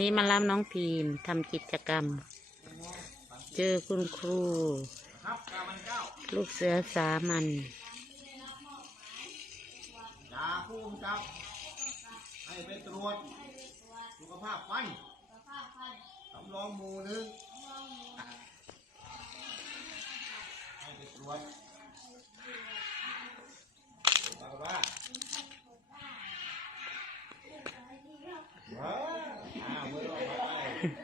นี้มารับน้องพีมทำกิจกรรม เจอคุณครู ลูกเสือสามัญยาผู้กำกับให้ไปตรวจสุขภาพฟันสำรองหมู่หนึ่งให้ไปตรวจปรากฏว่าว้าวอ่ามือลงไป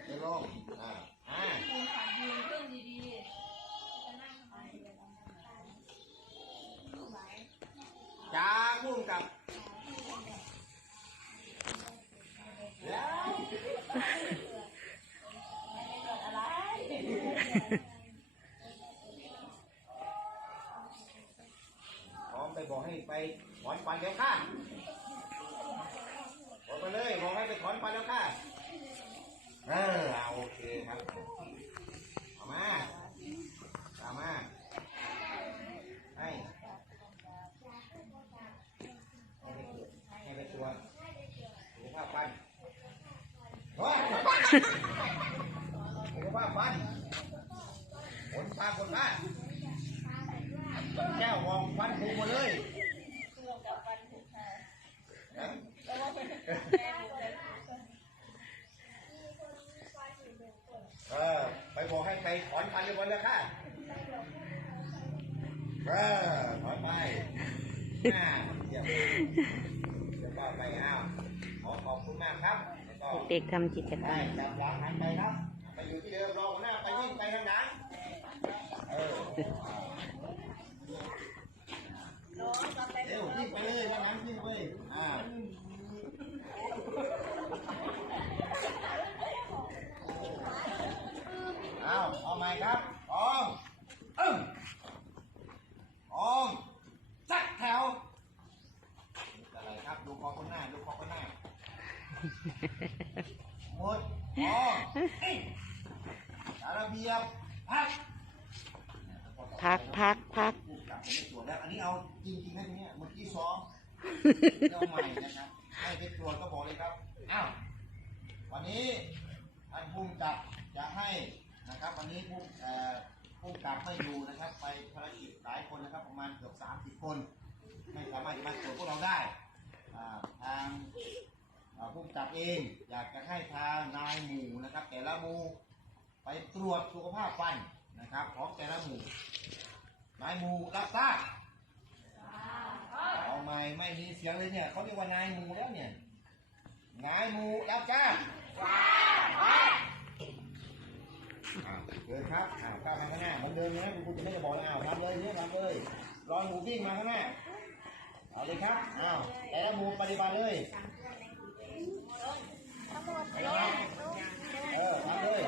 มือลงอ่าอ่าจ้าผู้กำกับ พร้อมไปบอกให้ไปถอนฟันแล้วค่ะบอกไปเลยบอกให้ไปถอนฟันแล้วค่ะเออเอาโอเคครับเอามาเอามาให้ให้ไปตรวจสุขภาพฟันว้าวสุขภาพฟันผลตาคนบ้าน แก้ววองฟันผู มาเลยเออไปบอกให้ไปถอนฟันเรียบร้อยแล้วค่ะเออถอนไปอ่าเยี่ยมเดี๋ยวก็ไปอ้าวขอขอบคุณมากครับแล้วก็เด็กๆทำกิจกรได้รมจับหลังหันไปครับไปอยู่ที่เดิมรอหัวหน้าไปวิ่งไปทางไหลังเออ เร็ววิ่ง ไปเลยว่าน้ำวิ่งไปอ่าเอาเอาใหม่ครับอองอึ้งอองจัดแถวอะไรครับ ดูคอคนหน้า ดูคอคนหน้าหมดอองอึ้งสารเบียบพัก พักพักพัก พูดกลับไปในตัวจแล้ว อันนี้เอาจริงๆนะทีเนี้ยเมื่อกี้ซ้อม เอาใหม่นะครับให้ไปตรวจก็บอกเลยครับอ้าววันนี้ท่านผู้กับจะให้นะครับ วันนี้ผู้เอ่อผู้กับไม่อยู่นะครับ ไปภารกิจหลายคนนะครับ ประมาณเกือบสามสิบคน ไม่สามารถจะมาตรวจพวกเราได้อ่าทางอ่าผู้กำกับเองอยากจะให้ทางนายหมู่นะครับ แต่ละหมู่ไปตรวจสุขภาพฟันนะครับ ของแต่ละหมู่นายหมู่รับทราบ เอาไม่ไม่มีเสียงเลยเนี่ยเขาเรียกว่านายหมูแล้วเนี่ย นายหมูรับทราบอ่าเดินครับอ้าวข้ามมาข้างหน้าเหมือนเดิมนะคุณครูจะไม่ได้บอกนะอ้าวทำเลยเนี่ยทำเลยรอหมูวิ่งมาข้างหน้า เอาเลยครับ อ้าวแต่ละหมูปฏิบัติเลยเออทำเลย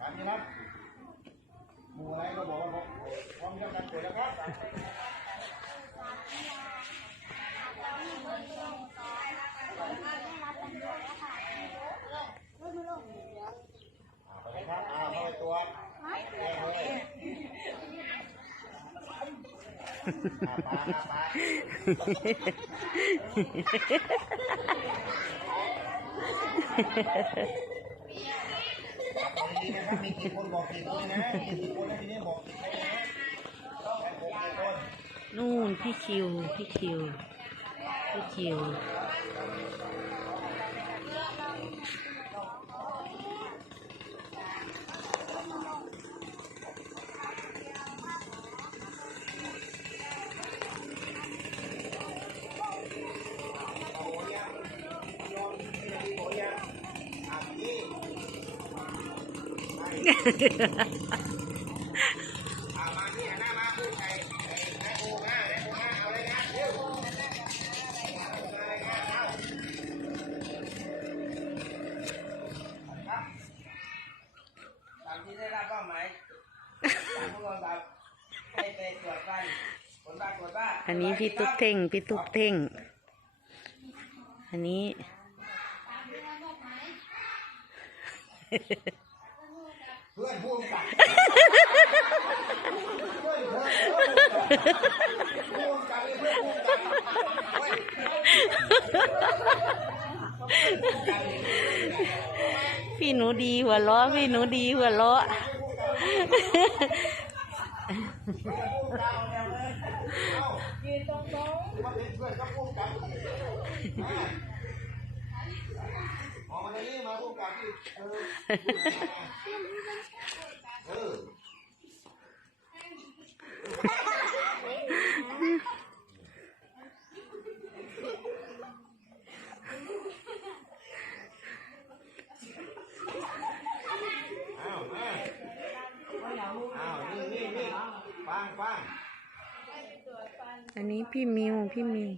ทำนะครับ มีกี่คนบอกกี่คนนะมีกี่คนนะทีนี้บอกกี่คนนะต้องให้ผมกี่ค นู่นพี่คิว พี่คิว พี่คิวตามที่ได้รับมอบหมายจากผู้กำกับให้ไปตรวจฟันผลปรากฏว่า อันนี้พี่ตุ๊กเท่ง พี่ตุ๊กเท่ง อันนี้ เพื่อนพูดกับเพื่อนเพื่อนพูดกับเพื่อนพูดกับเฮ้ยพี่หนูดีหัวเราะพี่หนูดีหัวเราะ ยืนตรงๆมาเป็นเพื่อนก็พูดกันมองมาในนี้มาพูดกันที่เอันนี้พี่มิว พี่มิว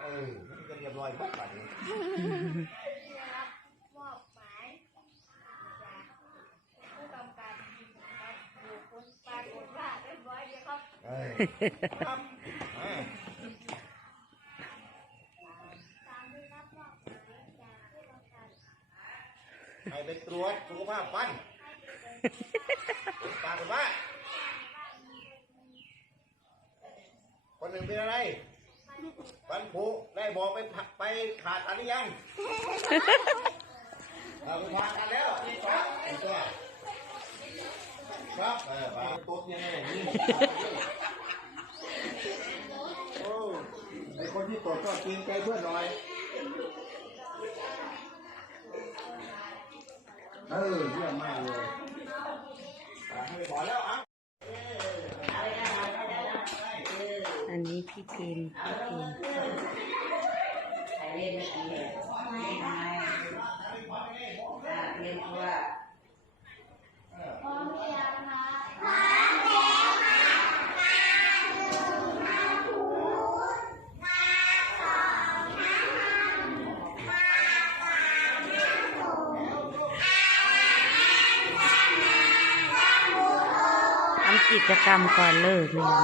เออมันจะเรียบร้อยปุ๊บแบบนี้ ให้ไปตรวจสุขภาพฟันปรากว่าคนหนึ่งเป็นอะไร ฟันผุได้บอกไปไปขาดอันหรือยังเอาไปผ่ากันแล้วครับ ครับเออตุ๊ดยังไง คนที่ตรวจก็กินใจเพื่อหน่อย เออเยี่ยมมากเลยอะให้ไปขอแล้วอะอันนี้พี่พิมพ์พี่พิมพ์ใครเล่นเมื่อกี้เห็นเล่นไงอ่าเรียนตัวพร้อมหรื ทำกิจกรรมก่อนเลิกเรีย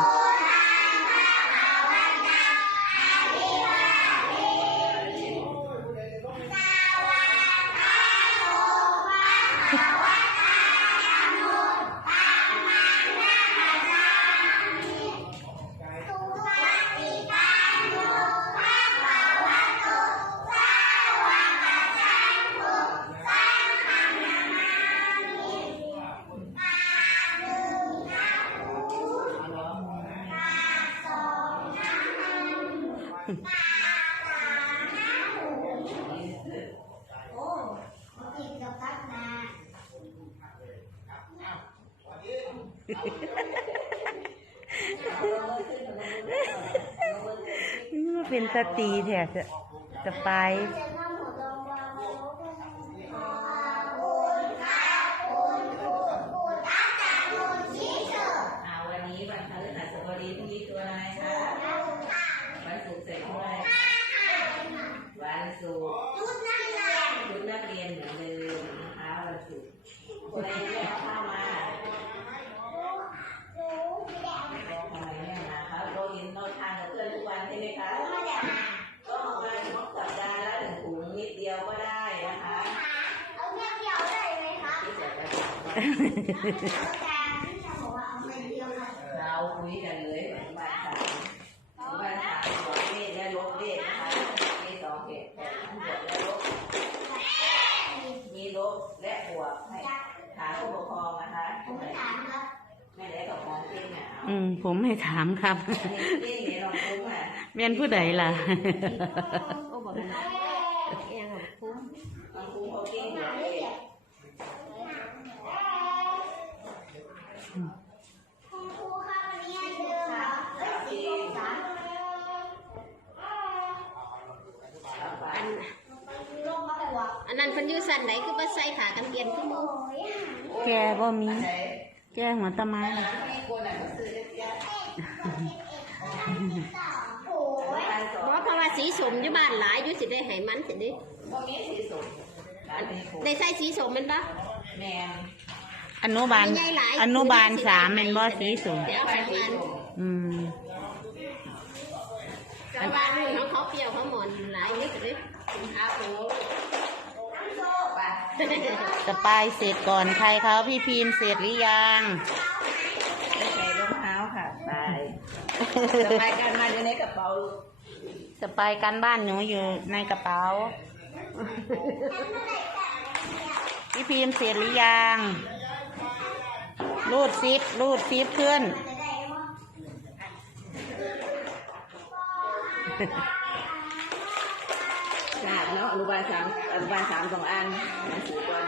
เป็นสตีแท้จะจะไป จะนำหัวดองวางไว้บน อ่าวันนี้วันพฤหัสบดีพรุ่งนี้ตัวอะไรคะ วันศุกร์เสร็จด้วยวันศุกร์ชุดนักเรียนเหมือนเดิมนะคะวันศุกร์คนไหนไม่เอาเข้ามาทำไมไม่มาครับเราเรียนเราทานกับเพื่อนทุกวันใช่ไหมคะก็เอามาสัปดาห์ละหนึ่งถุงนิดเดียวก็ได้นะคะ เอาเงี้ยบๆได้ไหมคะ ที่จะไป เอาจานที่จะบอกว่าเอาไปเดียวค่ะ เราคุยกันเลยเหมือนวันสามวันสามบวกเลขและลบเลขนะคะมีสองเหตุผลทั้งบวกและลบมีลบและบวกให้หาผู้ปกครองนะคะผมถามครับแม่เล็กกับของจริงอะอืมผมให้ถามครับเนี่ยลองคุ้มอะเมียนผู้ใดล่ะ โอ้บอกนะเอียงของคุ้มลองคุ้มเขาจริงอยู่เลย คุณครูครับวันนี้เดิมเหรอเอ้ยสีสาม อัน ลงมาไปวะ อันนั้นเพิ่นอยู่ สั่นไหนคือว่าใส่ขากันเปลี่ยนคือหมือโอ้ยแกบ่มีไหนแกหัวตะไม้มีคนอะก็ซื้อเยอะโอ้ยๆการสอเพนราะเพราะว่าสีสมอยู่บ้านหลายอยู่สิได้ให้มันสิได้พวกนี้สีสุดร้านนี้ถูกได้ใส่สีสมแมันปะแมนอนุบาลใหญ่หลายอนุบาลสามเป็นบ่สีสูงเดี๋ยวเอาสองอันอืม แต่ว่ารุ่นของเขาเปรี้ยวเขาหมอนหลายนี่สิได้ อาโหไป จะไปเสร็จก่อนใครเขาพี่พิมพ์เสร็จหรือยังไม่ใส่รองเท้าค่ะไปสบายการมาอยู่ในกระเป๋าจะไปกันบ้านหนูอยู่ในกระเป๋าเพี่พิมพ์เสร็จหรือยังรูดซิปรูดซิปขึ้นฉากเนาะอนุบาลสามอนุบาลสามสองอันหนังสือก่อน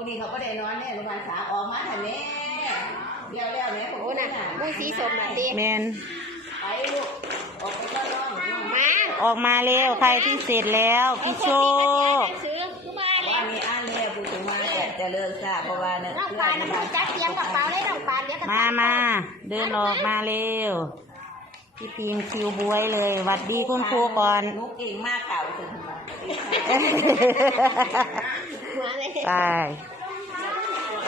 วกนี้เขาก็ได้นอนเนี่ยอนุบาลสามออกมาแต่แม่เลี้ยวเลี้ยวเนี่ยโอ้น่ะมุ้งสีสมน่ะดีแมนไปลูกออกไปก็ร้องร้องมาออกมาเร็วใครที่เสร็จแล้วพี่โชคซื้อคือมาเลยว่ามีอันเนี่ยพูดถึงมาแต่จะเลิกทราบเพราะว่าเนี่ยน้องปานน้ำมูจัดเตรียมกระเป๋าเลยน้องปานเดี๋ยวกระมาเป๋ามาเดินออกมาเร็วพี่พิมพ์คิวบวยเลยหวัดดีคุณครูก่อนนุกเก่งมากเก่าถึงมามาเลย ไป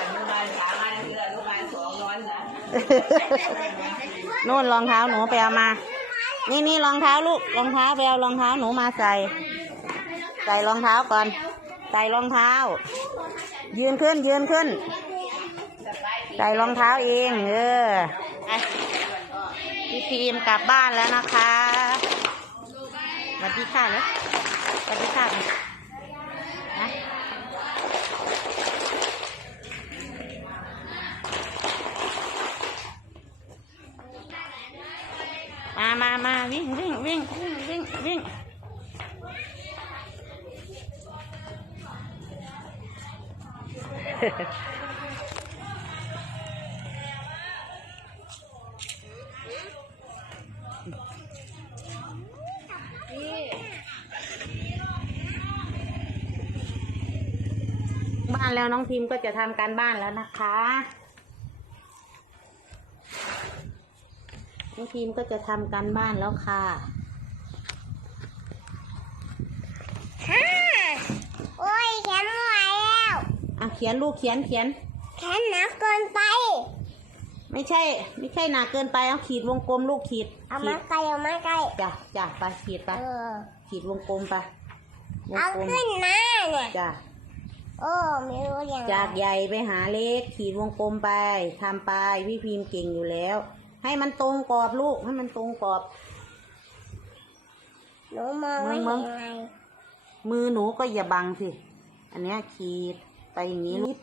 อนุบาลสามอันคืออนุบาลสองร้อนนะนู่นรองเท้าหนูไปเอามา นี่นี่รองเท้าลูก รองเท้าไปเอารองเท้าหนูมาใส่ ใส่รองเท้าก่อน ใส่รองเท้า ยืนขึ้นยืนขึ้น ใส่รองเท้าเอง เออไปพี่พีมกลับบ้านแล้วนะคะสวัสดีค่ะเลยสวัสดีค่ะนะ มามามาวิ่งวิ่งวิ่งวิ่งวิ่งวิ่งบ้านแล้วน้องพิมก็จะทำการบ้านแล้วนะคะ น้องพิมก็จะทำการบ้านแล้วค่ะโอ้ยแขนไม่ไหวแล้วอะเขียนลูกเขียนเขียนแขนหนักเกินไป ไม่ใช่ ไม่ใช่หนาเกินไปเอาขีดวงกลมลูกขีดเอาขีมาดใกล้เอามาใกล้จ้ะจ้ะไปขีดไปเออขีดวงกลมไปวงเอากลมขึ้นมาเนี่ยจ้ะโอ้ไม่รู้ยังไงจากใหญ่ไปหาเล็ก ขีดวงกลมไปทำไปพี่พิมพ์เก่งอยู่แล้ว ให้มันตรงกรอบลูก ให้มันตรงกรอบหนูมองไม่มึเห็งนไงมือหนูก็อย่าบังสิ อันเนี้ยขีดไปอย่างนี้ลูก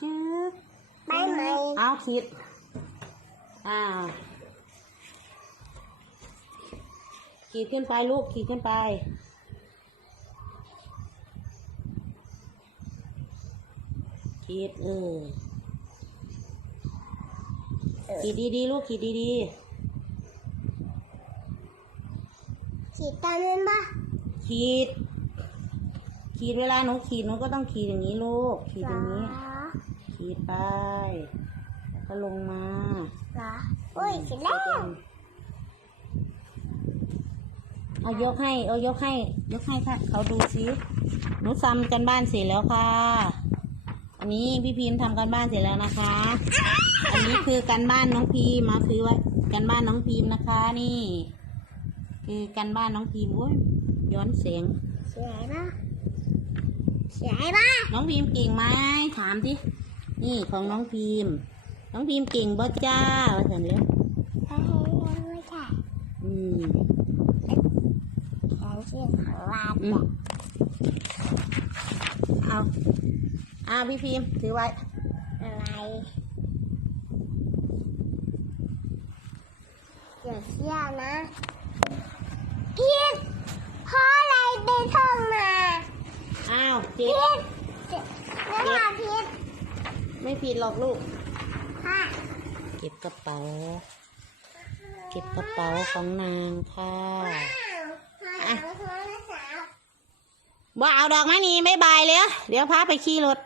จืดไปไหมเอาขีดอ่าขีดขึ้นไปลูกขีดขึ้นไปขีดเออ ขีดดีๆ ลูกขีดดีขีดตามนั้นปะๆขีด ขีดเวลาหนูขีดหนูก็ต้องขีดอย่างนี้ลูก ขีดอย่างนี้เหรอขีดไปแล้วก็ลงมาเหรออุ้ยเสร็จแล้ว เอายกให้ เอายกให้ ยกให้ค่ะ เขาดูซิหนูทำกันบ้านเสร็จแล้วค่ะ อันนี้พี่พิมพ์ทำกันบ้านเสร็จแล้วนะคะ อันนี้คือกันบ้านน้องพิมพ์มาคือไว้กันบ้านน้องพิมพ์นะคะ นี่ คือกันบ้านน้องพิมพ์โอ้ยย้อนเสียงเสียปะเสียปะน้องพิมพ์เก่งไหมถามสินี่ของน้องพิมพ์น้องพิมพ์เก่งบ่จ้าว่าสันเลยเฮ้ยยังไม่ใช่อืมแขนเสียงของลานอืมเอาเอาพี่พิมพ์ถือไว้อะไร เดี๋ยวเชี่ยวนะพีทเพราะอะไรเป็นท่องมาอ้าวเจ็พีบทแล้วมาพีทไม่ผิดหรอกลูก ค่ะเก็บกระเป๋า เก็บกระเป๋าของนางค่ะอ้าวหาโทรศัพท์ว่าเอาดอกไม้นี่ไม่บายเลยเดี๋ยวพาไปขี่รถ